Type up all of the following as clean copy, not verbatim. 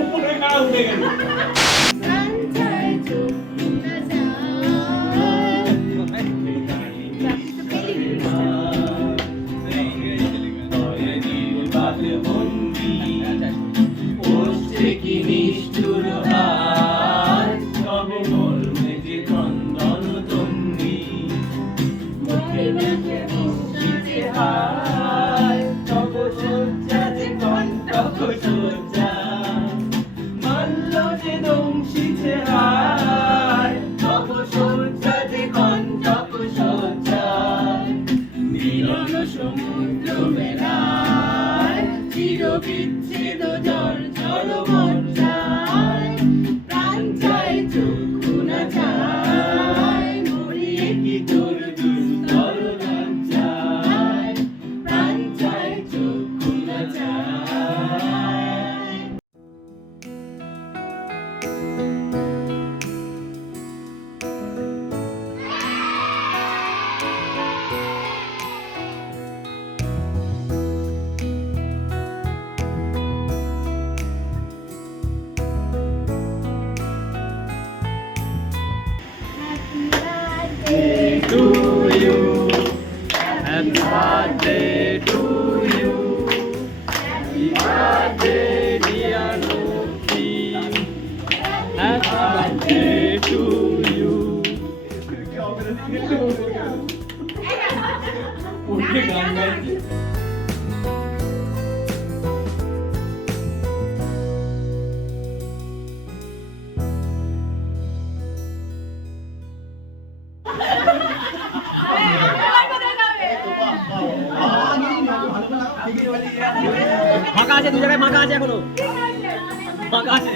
উপরে কারা উঠে গেল বিচ্ছেদ জল জল মজ্জায় প্রাণ চায় চক্ষু না চায় মরিয়ে কি তোর দুস্তর লজ্জায় প্রাণ চায় চক্ষু না চায়। to you. Happy birthday to you. Happy birthday, dear Nuki. Happy birthday to you. उनके गान गाएंगे। ফাঁকা আছে, দু জায়গায় ফাঁকা আছে এখনো, ফাঁকা আছে।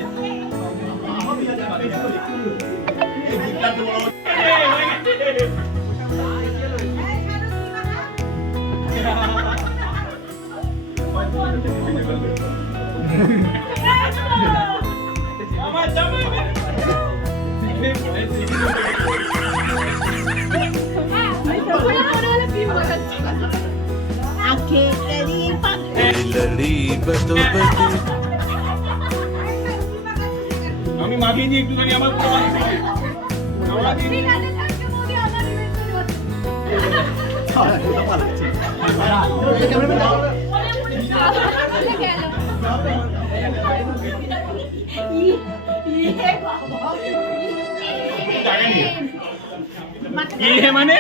আমি মাখিয়ে দিই একটুখানি আমার মানে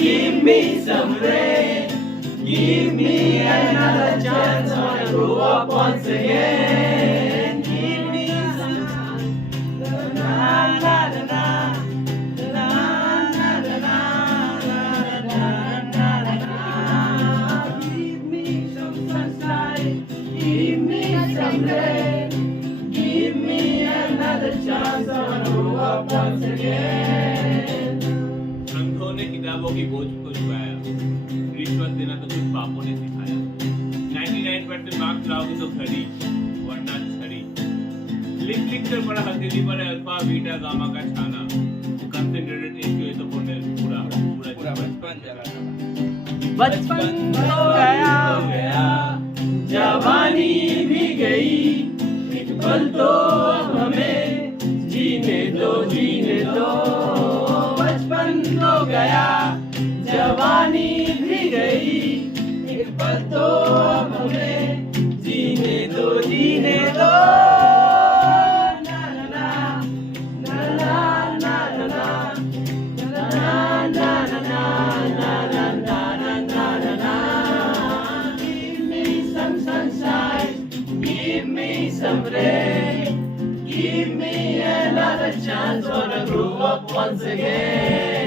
give me some rain, give me another chance to grow up once again. Give me some na na na na na na na na na na. Give me some sunshine, give me some rain, give me another chance to grow up once again. संतों ने किताबों की बोझ को झुकाया, रिश्वत देना तो कुछ बापों ने सिखाया। 99% मार्क्स लाओगे तो खरी, वरना छड़ी। लिख कर पढ़ा हथेली पर अल्फा बीटा गामा का छाना। कंसंट्रेटेड इसके तो पूरा बचपन जला था। बचपन हो गया, जवानी भी गई, पल तो अब हमें जीने दो, जीने दो। बचपन तो गया, जवानी भी गई, एक पल तो अब हमें जीने दो, जीने दो। ना ना ना ना ना ना ना ना ना ना ना ना ना ना ना ना ना। Give me some sunshine, give me some rain, give me another chance, wanna grow up once again.